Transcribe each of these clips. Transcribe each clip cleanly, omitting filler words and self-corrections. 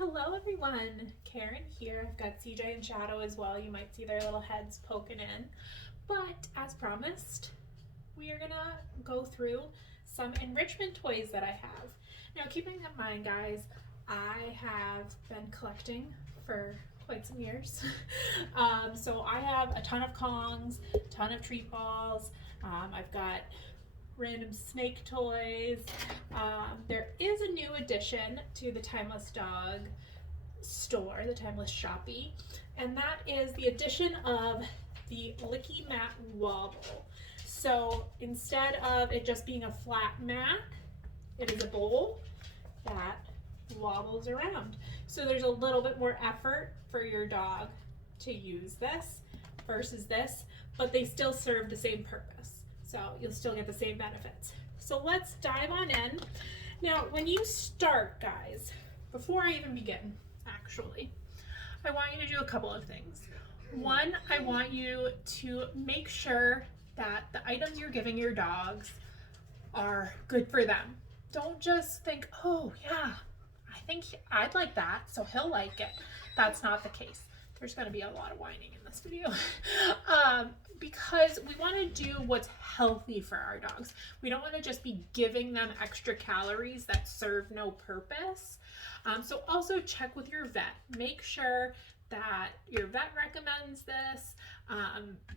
Hello everyone, Karen here. I've got CJ and Shadow as well. You might see their little heads poking in. But as promised, we are gonna go through some enrichment toys that I have. Now keeping in mind guys, I have been collecting for quite some years. So I have a ton of Kongs, a ton of treat balls. I've got random snake toys. There is a new addition to the Timeless Dog store, the Timeless Shoppy, and that is the addition of the Licky Mat Wobble. So instead of it just being a flat mat, it is a bowl that wobbles around. So there's a little bit more effort for your dog to use this versus this, but they still serve the same purpose. So you'll still get the same benefits. So let's dive on in. Now, when you start, guys, before I even begin, actually, I want you to do a couple of things. One, I want you to make sure that the items you're giving your dogs are good for them. Don't just think, oh yeah, I think I'd like that, so he'll like it. That's not the case. There's going to be a lot of whining in this video. Because we want to do what's healthy for our dogs. We don't want to just be giving them extra calories that serve no purpose. So also check with your vet. Make sure that your vet recommends this.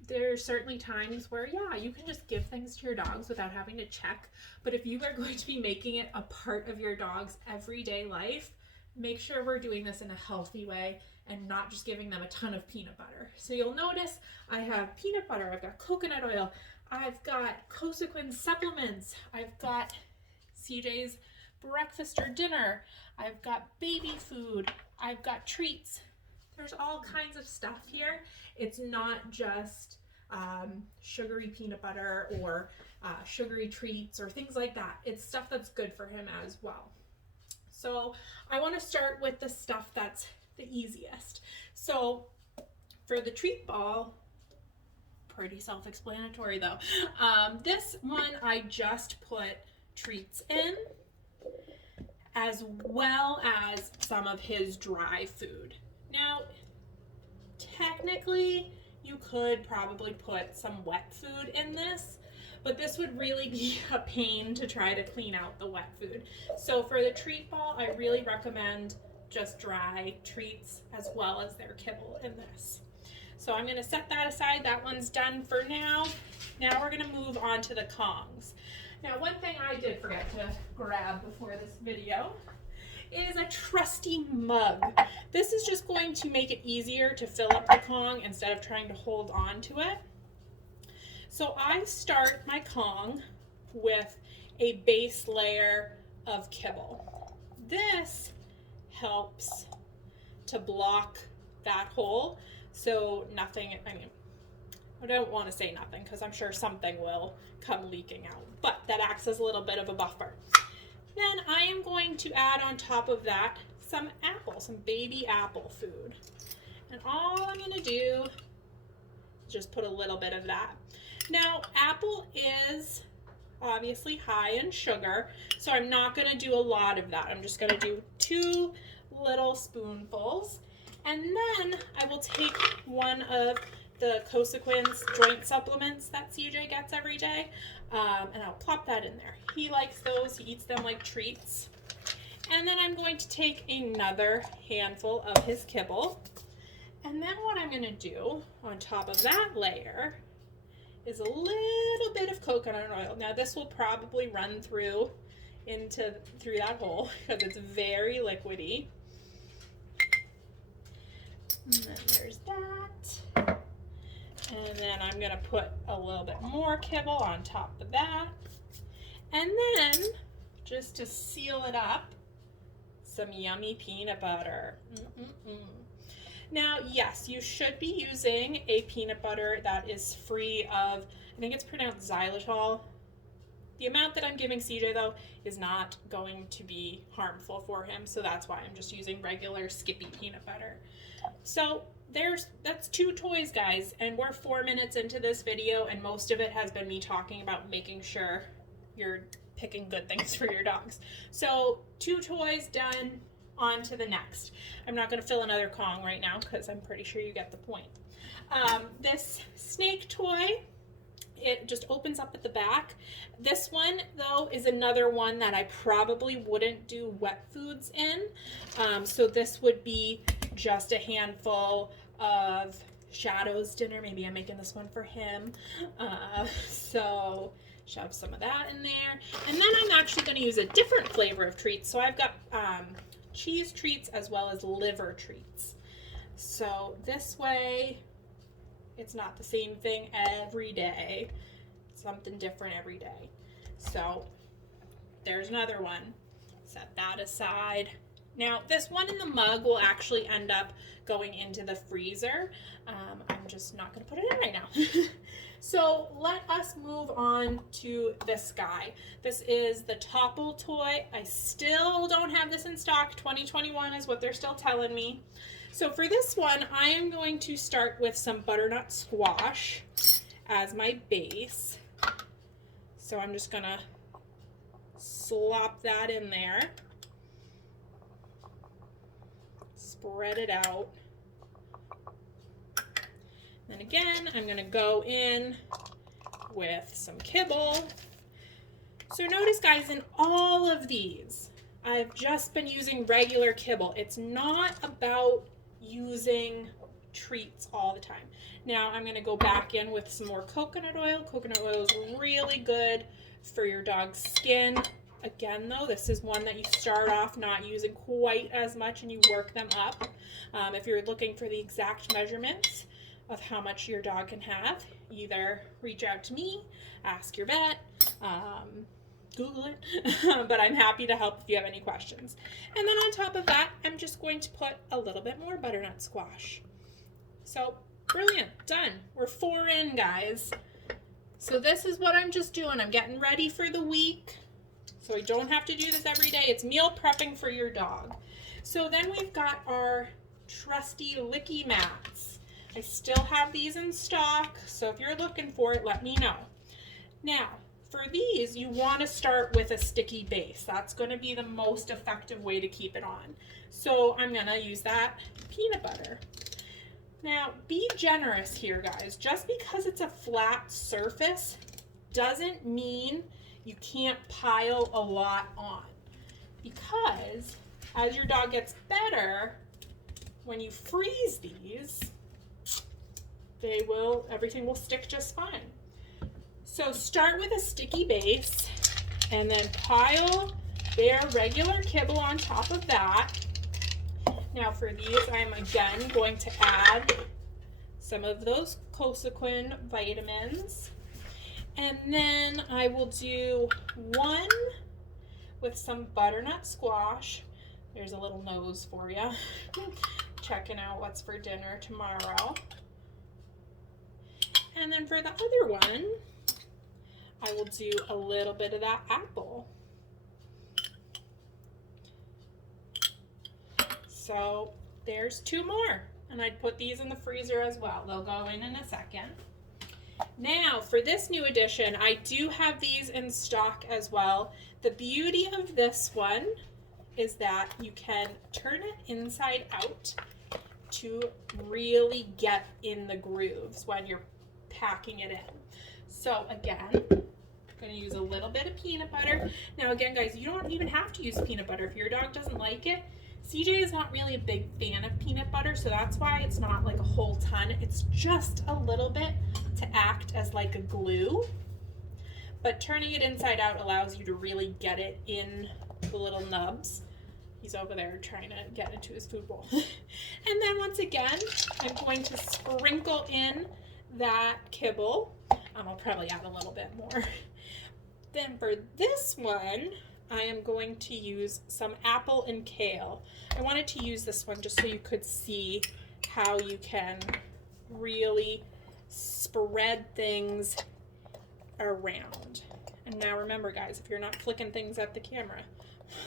There's certainly times where, yeah, you can just give things to your dogs without having to check. But if you are going to be making it a part of your dog's everyday life, make sure we're doing this in a healthy way and not just giving them a ton of peanut butter. So you'll notice I have peanut butter, I've got coconut oil, I've got Consequence supplements, I've got CJ's breakfast or dinner, I've got baby food, I've got treats. There's all kinds of stuff here. It's not just sugary peanut butter or sugary treats or things like that. It's stuff that's good for him as well. So I want to start with the stuff that's the easiest. So for the treat ball, pretty self-explanatory though. This one I just put treats in, as well as some of his dry food. Now, technically, you could probably put some wet food in this, but this would really be a pain to try to clean out the wet food. So for the treat ball, I really recommend just dry treats as well as their kibble in this. So I'm gonna set that aside. That one's done for now. Now we're gonna move on to the Kongs. Now one thing I did forget to grab before this video is a trusty mug. This is just going to make it easier to fill up the Kong instead of trying to hold on to it. So I start my Kong with a base layer of kibble. This helps to block that hole so nothing, I don't want to say nothing because I'm sure something will come leaking out, but that acts as a little bit of a buffer. Then I am going to add on top of that some apple, some baby apple food. And all I'm going to do is just put a little bit of that. Now, apple is obviously high in sugar, so I'm not going to do a lot of that. I'm just going to do 2 little spoonfuls. And then I will take one of the Consequence joint supplements that CJ gets every day, and I'll plop that in there. He likes those. He eats them like treats. And then I'm going to take another handful of his kibble. And then what I'm going to do on top of that layer is a little bit of coconut oil. Now this will probably run through that hole because it's very liquidy. And then there's that. And then I'm gonna put a little bit more kibble on top of that. And then, just to seal it up, some yummy peanut butter. Now, yes, you should be using a peanut butter that is free of, I think it's pronounced xylitol. The amount that I'm giving CJ though is not going to be harmful for him, so that's why I'm just using regular Skippy peanut butter. So that's 2 toys, guys, and we're 4 minutes into this video, and most of it has been me talking about making sure you're picking good things for your dogs. So 2 toys done. on to the next. I'm not going to fill another Kong right now because I'm pretty sure you get the point. This snake toy, it just opens up at the back. This one, though, is another one that I probably wouldn't do wet foods in. So this would be just a handful of Shadow's dinner. Maybe I'm making this one for him. So shove some of that in there. And then I'm actually going to use a different flavor of treats. So I've got cheese treats as well as liver treats. So this way, it's not the same thing every day. Something different every day. So there's another one. Set that aside. Now this one in the mug will actually end up going into the freezer. I'm just not going to put it in right now. So let us move on to this guy. This is the Topple toy. I still don't have this in stock. 2021 is what they're still telling me. So for this one, I am going to start with some butternut squash as my base. So I'm just gonna slop that in there. Spread it out. And again, I'm gonna go in with some kibble. So notice, guys, in all of these, I've just been using regular kibble. It's not about using treats all the time. Now I'm going to go back in with some more coconut oil. Coconut oil is really good for your dog's skin. Again, though, this is one that you start off not using quite as much and you work them up. If you're looking for the exact measurements of how much your dog can have, either reach out to me, ask your vet, Google it, but I'm happy to help if you have any questions. And then on top of that, I'm just going to put a little bit more butternut squash. So brilliant, done. We're 4 in, guys. So this is what I'm just doing. I'm getting ready for the week. So I don't have to do this every day. It's meal prepping for your dog. So then we've got our trusty licky mats. I still have these in stock, so if you're looking for it, let me know. Now, for these, you want to start with a sticky base. That's going to be the most effective way to keep it on. So I'm going to use that peanut butter. Now, be generous here, guys. Just because it's a flat surface doesn't mean you can't pile a lot on. Because as your dog gets better, when you freeze these, everything will stick just fine. So start with a sticky base and then pile their regular kibble on top of that. Now for these, I'm again going to add some of those Cosequin vitamins. And then I will do one with some butternut squash. There's a little nose for you. Checking out what's for dinner tomorrow. And then for the other one, I will do a little bit of that apple. So there's 2 more, and I'd put these in the freezer as well. They'll go in a second. Now for this new edition, I do have these in stock as well. The beauty of this one is that you can turn it inside out to really get in the grooves when you're packing it in. So again, I'm going to use a little bit of peanut butter. Now again, guys, you don't even have to use peanut butter. If your dog doesn't like it, CJ is not really a big fan of peanut butter, so that's why it's not like a whole ton. It's just a little bit to act as like a glue. But turning it inside out allows you to really get it in the little nubs. He's over there trying to get into his food bowl. And then once again, I'm going to sprinkle in that kibble. I'll probably add a little bit more. Then for this one, I am going to use some apple and kale. I wanted to use this one just so you could see how you can really spread things around. And now remember, guys, if you're not flicking things at the camera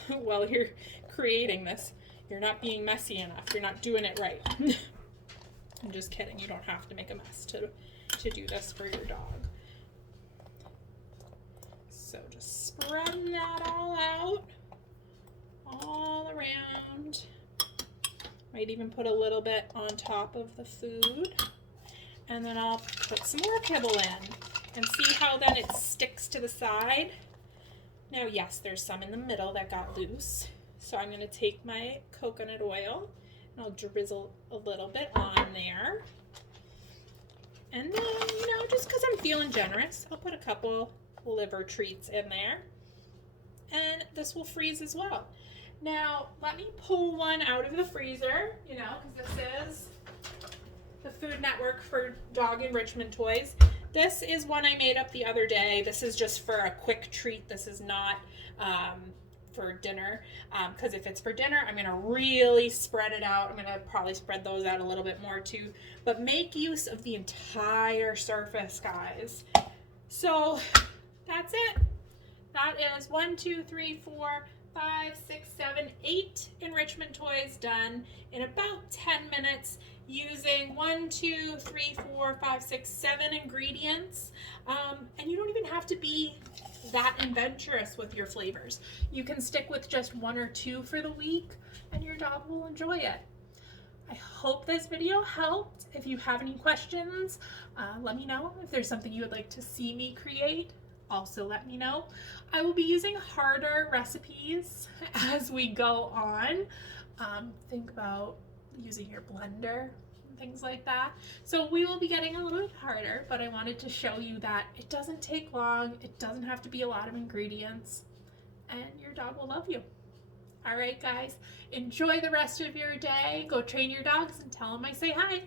while you're creating this, you're not being messy enough. You're not doing it right. I'm just kidding. You don't have to make a mess to do this for your dog. So just spreading that all out all around. Might even put a little bit on top of the food. And then I'll put some more kibble in and see how then it sticks to the side. Now, yes, there's some in the middle that got loose. So I'm going to take my coconut oil and I'll drizzle a little bit on there. And then, just because I'm feeling generous, I'll put a couple liver treats in there. And this will freeze as well. Now, let me pull one out of the freezer, because this is the Food Network for dog enrichment toys. This is one I made up the other day. This is just for a quick treat. This is not for dinner, because if it's for dinner, I'm going to really spread it out. I'm going to probably spread those out a little bit more too, but make use of the entire surface, guys. So that's it. That is 1, 2, 3, 4, 5, 6, 7, 8 enrichment toys done in about 10 minutes using 1, 2, 3, 4, 5, 6, 7 ingredients. And you don't even have to be that adventurous with your flavors. You can stick with just 1 or 2 for the week and your dog will enjoy it. I hope this video helped. If you have any questions, let me know. If there's something you would like to see me create, also let me know. I will be using harder recipes as we go on. Think about using your blender and things like that. So we will be getting a little bit harder, but I wanted to show you that it doesn't take long. It doesn't have to be a lot of ingredients, and your dog will love you. All right, guys, enjoy the rest of your day. Go train your dogs and tell them I say hi.